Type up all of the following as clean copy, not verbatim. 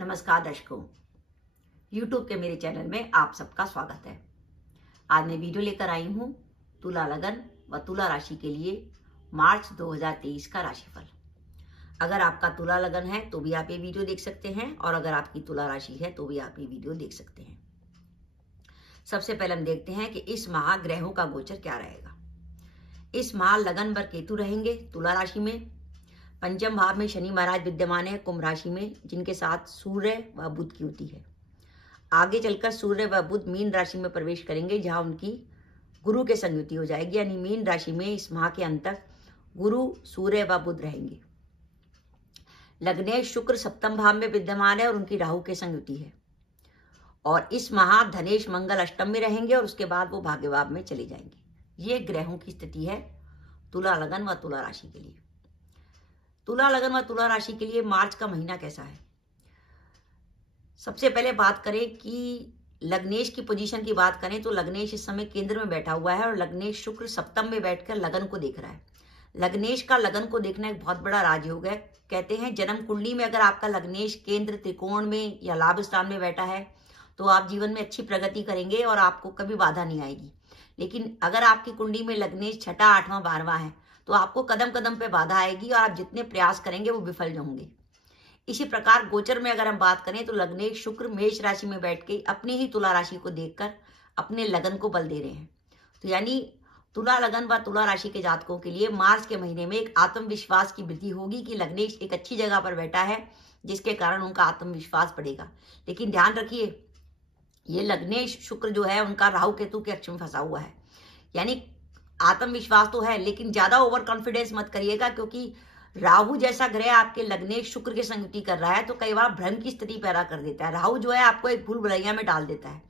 नमस्कार दर्शकों, YouTube के मेरे चैनल में आप सबका स्वागत है। आज मैं वीडियो लेकर आई हूँ तुला लगन व तुला राशि के लिए मार्च 2023 का राशिफल। अगर आपका तुला लगन है तो भी आप ये वीडियो देख सकते हैं और अगर आपकी तुला राशि है तो भी आप ये वीडियो देख सकते हैं। सबसे पहले हम देखते हैं कि इस माह ग्रहों का गोचर क्या रहेगा। इस माह लगन पर केतु रहेंगे तुला राशि में। पंचम भाव में शनि महाराज विद्यमान है कुंभ राशि में, जिनके साथ सूर्य व बुध की युति है। आगे चलकर सूर्य व बुध मीन राशि में प्रवेश करेंगे, जहां उनकी गुरु के संग युति हो जाएगी। यानी मीन राशि में इस माह के अंत तक गुरु सूर्य व बुध रहेंगे। लग्नेश शुक्र सप्तम भाव में विद्यमान है और उनकी राहु के संग युति है। और इस माह धनेश मंगल अष्टम में रहेंगे और उसके बाद वो भाग्य भाव में चले जाएंगे। ये ग्रहों की स्थिति है तुला लगन व तुला राशि के लिए। तुला लगन व तुला राशि के लिए मार्च का महीना कैसा है। सबसे पहले बात करें कि लग्नेश की पोजीशन की बात करें तो लग्नेश इस समय केंद्र में बैठा हुआ है और लग्नेश शुक्र सप्तम में बैठकर लगन को देख रहा है। लग्नेश का लगन को देखना एक बहुत बड़ा राजयोग है। कहते हैं जन्म कुंडली में अगर आपका लग्नेश केंद्र त्रिकोण में या लाभ स्थान में बैठा है तो आप जीवन में अच्छी प्रगति करेंगे और आपको कभी बाधा नहीं आएगी। लेकिन अगर आपकी कुंडली में लग्नेश छठा आठवां 12वां है तो आपको कदम कदम पे बाधा आएगी और आप जितने प्रयास करेंगे वो विफल होंगे। इसी प्रकार गोचर में अगर हम बात करें तो लग्नेश शुक्र मेष राशि में बैठ के अपनी ही तुला राशि को देखकर अपने लगन को बल दे रहे हैं। तो यानी तुला लगन व तुला राशि के जातकों के लिए मार्च के महीने में एक आत्मविश्वास की वृद्धि होगी कि लग्नेश एक अच्छी जगह पर बैठा है, जिसके कारण उनका आत्मविश्वास बढ़ेगा। लेकिन ध्यान रखिए, ये लग्नेश शुक्र जो है उनका राहु केतु के अक्ष में फंसा हुआ है। यानी आत्मविश्वास तो है लेकिन ज्यादा ओवर कॉन्फिडेंस मत करिएगा, क्योंकि राहु जैसा ग्रह आपके लग्नेश शुक्र की संयुति कर रहा है तो कई बार भ्रम की स्थिति पैदा कर देता है। राहु जो है आपको एक भूल भुलैया में डाल देता है।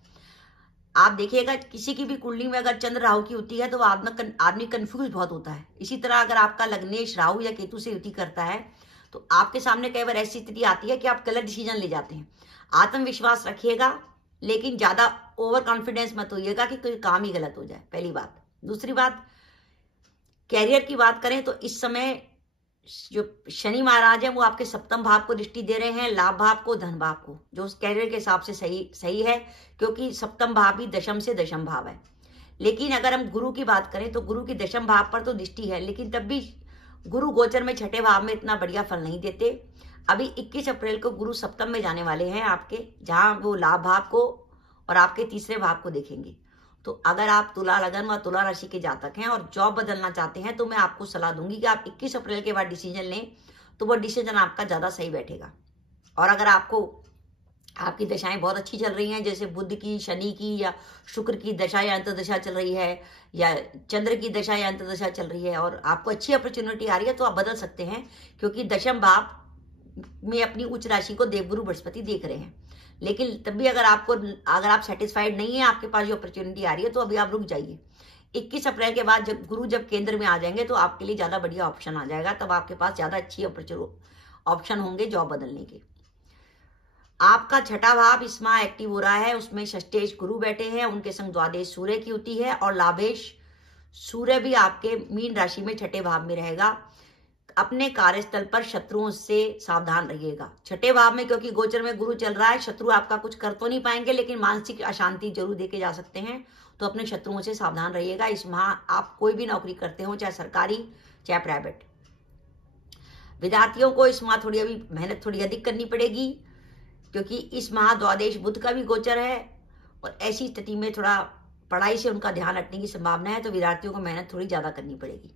आप देखिएगा किसी की भी कुंडली में अगर चंद्र राहु की युति है तो आदमी कंफ्यूज बहुत होता है। इसी तरह अगर आपका लग्नेश राहु या केतु से युति करता है तो आपके सामने कई बार ऐसी स्थिति आती है कि आप गलत डिसीजन ले जाते हैं। आत्मविश्वास रखिएगा लेकिन ज्यादा ओवर कॉन्फिडेंस मत होइएगा कि कोई काम ही गलत हो जाए, पहली बात। दूसरी बात, कैरियर की बात करें तो इस समय जो शनि महाराज है वो आपके सप्तम भाव को दृष्टि दे रहे हैं, लाभ भाव को, धन भाव को, जो उस कैरियर के हिसाब से सही है, क्योंकि सप्तम भाव भी दशम से दशम भाव है। लेकिन अगर हम गुरु की बात करें तो गुरु की दशम भाव पर तो दृष्टि है, लेकिन तब भी गुरु गोचर में छठे भाव में इतना बढ़िया फल नहीं देते। अभी 21 अप्रैल को गुरु सप्तम में जाने वाले हैं आपके, जहां वो लाभ भाव को और आपके तीसरे भाव को देखेंगे। तो अगर आप तुला लगन व तुला राशि के जातक हैं और जॉब बदलना चाहते हैं तो मैं आपको सलाह दूंगी कि आप 21 अप्रैल के बाद डिसीजन लें, तो वो डिसीजन आपका ज्यादा सही बैठेगा। और अगर आपकी दशाएं बहुत अच्छी चल रही हैं, जैसे बुध की, शनि की या शुक्र की दशा या अंतर्दशा चल रही है, या चंद्र की दशा या अंतर्दशा चल रही है और आपको अच्छी अपॉर्चुनिटी आ रही है, तो आप बदल सकते हैं, क्योंकि दशम भाव में अपनी उच्च राशि को देवगुरु बृहस्पति देख रहे हैं। लेकिन तब भी अगर आप सेटिस्फाइड नहीं है, आपके पास जो अपॉर्चुनिटी आ रही है, तो अभी आप रुक जाइए। 21 अप्रैल के बाद जब केंद्र में आ जाएंगे तो आपके लिए ज्यादा बढ़िया ऑप्शन आ जाएगा। तब आपके पास ज्यादा अच्छी ऑप्शन होंगे जॉब बदलने के। आपका छठा भाव इस माह एक्टिव हो रहा है, उसमें षष्ठेश गुरु बैठे हैं, उनके संग द्वादश सूर्य की युति है और लाभेश सूर्य भी आपके मीन राशि में छठे भाव में रहेगा। अपने कार्यस्थल पर शत्रुओं से सावधान रहिएगा। छठे भाव में क्योंकि गोचर में गुरु चल रहा है, शत्रु आपका कुछ कर तो नहीं पाएंगे लेकिन मानसिक अशांति जरूर देके जा सकते हैं। तो अपने शत्रुओं से सावधान रहिएगा। इस माह आप कोई भी नौकरी करते हो, चाहे सरकारी चाहे प्राइवेट। विद्यार्थियों को इस माह मेहनत थोड़ी अधिक करनी पड़ेगी, क्योंकि इस माह द्वादश बुध का भी गोचर है और ऐसी स्थिति में थोड़ा पढ़ाई से उनका ध्यान हटने की संभावना है, तो विद्यार्थियों को मेहनत थोड़ी ज्यादा करनी पड़ेगी।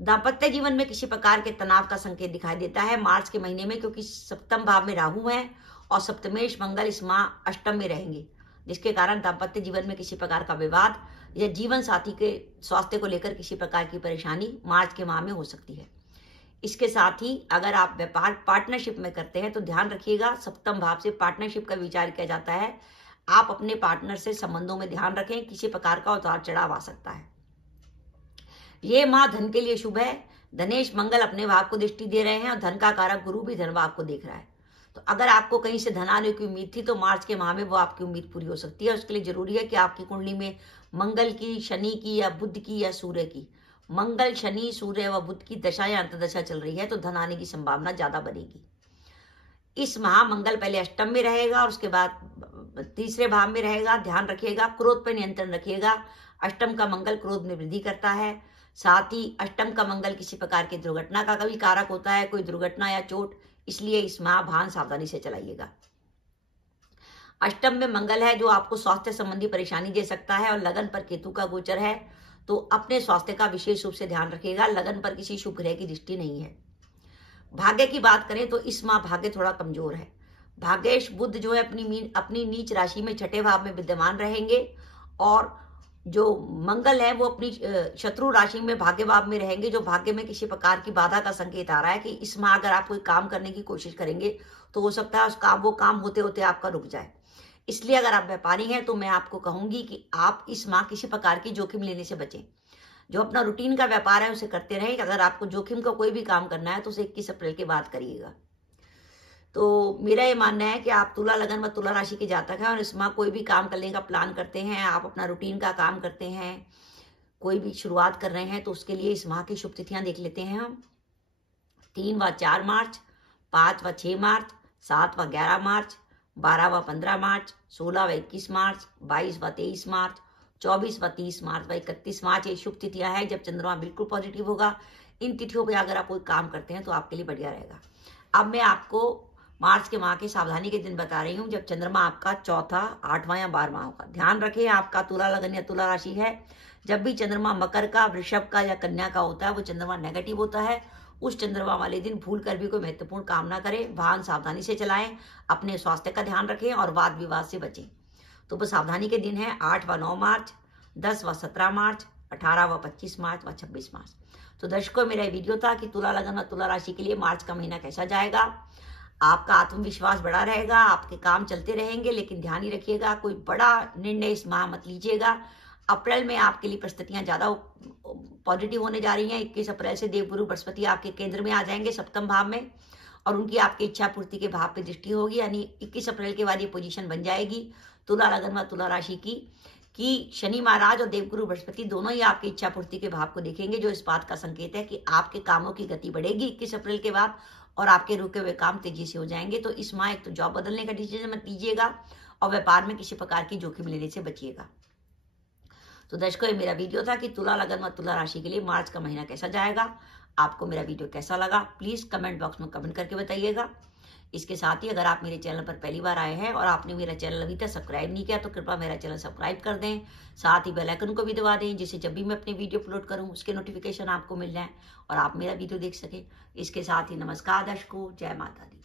दाम्पत्य जीवन में किसी प्रकार के तनाव का संकेत दिखाई देता है मार्च के महीने में, क्योंकि सप्तम भाव में राहु है और सप्तमेश मंगल इस माह अष्टम में रहेंगे, जिसके कारण दाम्पत्य जीवन में किसी प्रकार का विवाद या जीवन साथी के स्वास्थ्य को लेकर किसी प्रकार की परेशानी मार्च के माह में हो सकती है। इसके साथ ही अगर आप व्यापार पार्टनरशिप में करते हैं तो ध्यान रखिएगा, सप्तम भाव से पार्टनरशिप का विचार किया जाता है। आप अपने पार्टनर से संबंधों में ध्यान रखें, किसी प्रकार का उतार चढ़ाव आ सकता है। ये माह धन के लिए शुभ है। धनेश मंगल अपने भाव को दृष्टि दे रहे हैं और धन का कारक गुरु भी धन भाव को देख रहा है। तो अगर आपको कहीं से धन आने की उम्मीद थी तो मार्च के माह में वो आपकी उम्मीद पूरी हो सकती है। उसके लिए जरूरी है कि आपकी कुंडली में मंगल की, शनि की या बुध की या सूर्य की, मंगल शनि सूर्य व बुध की दशा या अंतदशा चल रही है तो धन आने की संभावना ज्यादा बनेगी। इस माह मंगल पहले अष्टम में रहेगा और उसके बाद तीसरे भाव में रहेगा। ध्यान रखिएगा, क्रोध पर नियंत्रण रखिएगा। अष्टम का मंगल क्रोध में वृद्धि करता है। साथ ही अष्टम का मंगल किसी प्रकार की दुर्घटना का कभी कारक होता है, कोई दुर्घटना या चोट, इसलिए इस माह भान सावधानी से चलाइएगा। अष्टम में मंगल है जो आपको स्वास्थ्य संबंधी परेशानी दे सकता है और लगन पर केतु का गोचर है, तो अपने स्वास्थ्य का विशेष रूप से ध्यान रखिएगा। लगन पर किसी शुभ ग्रह की दृष्टि नहीं है। भाग्य की बात करें तो इस माह भाग्य थोड़ा कमजोर है। भाग्येश बुध जो है अपनी नीच राशि में छठे भाव में विद्यमान रहेंगे और जो मंगल है वो अपनी शत्रु राशि में भाग्य भाव में रहेंगे, जो भाग्य में किसी प्रकार की बाधा का संकेत आ रहा है कि इस माह अगर आप कोई काम करने की कोशिश करेंगे तो हो सकता है वो काम होते होते आपका रुक जाए। इसलिए अगर आप व्यापारी हैं तो मैं आपको कहूंगी कि आप इस माह किसी प्रकार की जोखिम लेने से बचें। जो अपना रूटीन का व्यापार है उसे करते रहें। अगर आपको जोखिम का कोई भी काम करना है तो उसे 21 अप्रैल के बाद करिएगा। तो मेरा ये मानना है कि आप तुला लगन व तुला राशि के जातक हैं और इस माह कोई भी काम करने का प्लान करते हैं, आप अपना रूटीन का काम करते हैं, कोई भी शुरुआत कर रहे हैं, तो उसके लिए इस माह की शुभ तिथियां देख लेते हैं हम। 3 व 4 मार्च, 5 व 6 मार्च, 7 व 11 मार्च, 12 व 15 मार्च, 16 व 21 मार्च, 22 व 23 मार्च, 24 व 30 मार्च व 31 मार्च ये शुभ तिथियां हैं जब चंद्रमा बिल्कुल पॉजिटिव होगा। इन तिथियों पे अगर आप कोई काम करते हैं तो आपके लिए बढ़िया रहेगा। अब मैं आपको मार्च के माह के सावधानी के दिन बता रही हूँ जब चंद्रमा आपका चौथा, 8वां या 12वां होगा। ध्यान रखें, आपका तुला लगन या तुला राशि है। जब भी चंद्रमा मकर का, वृषभ का या कन्या का होता है वो चंद्रमा नेगेटिव होता है। उस चंद्रमा वाले दिन भूल कर भी कोई महत्वपूर्ण काम ना करें। वाहन सावधानी से चलाएं, अपने स्वास्थ्य का ध्यान रखें और वाद विवाद से बचें। तो वो सावधानी के दिन है 8 व 9 मार्च, 10 व 17 मार्च, 18 व 25 मार्च व 26 मार्च। तो दर्शकों, मेरा वीडियो था कि तुला लगन व तुला राशि के लिए मार्च का महीना कैसा जाएगा। आपका आत्मविश्वास बढ़ा रहेगा, आपके काम चलते रहेंगे, लेकिन ध्यान ही रखिएगा कोई बड़ा निर्णय इस माह मत लीजिएगा। अप्रैल में आपके लिए परिस्थितियां ज्यादा पॉजिटिव होने जा रही हैं। 21 अप्रैल से देवगुरु बृहस्पति आपके केंद्र में आ जाएंगे, सप्तम भाव में, और उनकी आपकी इच्छा पूर्ति के भाव पे दृष्टि होगी। यानी 21 अप्रैल के बाद ये पोजीशन बन जाएगी तुला लगन व तुला राशि की कि शनि महाराज और देवगुरु बृहस्पति दोनों ही आपकी इच्छा पूर्ति के भाव को देखेंगे, जो इस बात का संकेत है कि आपके कामों की गति बढ़ेगी 21 अप्रैल के बाद और आपके रुके हुए काम तेजी से हो जाएंगे। तो इस माह एक तो जॉब बदलने का डिसीजन मत लीजिएगा और व्यापार में किसी प्रकार की जोखिम लेने से बचिएगा। तो दर्शकों, ये मेरा वीडियो था कि तुला लगन व तुला राशि के लिए मार्च का महीना कैसा जाएगा। आपको मेरा वीडियो कैसा लगा प्लीज कमेंट बॉक्स में कमेंट करके बताइएगा। इसके साथ ही अगर आप मेरे चैनल पर पहली बार आए हैं और आपने मेरा चैनल अभी तक सब्सक्राइब नहीं किया तो कृपया मेरा चैनल सब्सक्राइब कर दें। साथ ही बेल आइकन को भी दबा दें, जिससे जब भी मैं अपनी वीडियो अपलोड करूं उसके नोटिफिकेशन आपको मिल जाए और आप मेरा वीडियो देख सकें। इसके साथ ही नमस्कार दर्शकों, जय माता दी।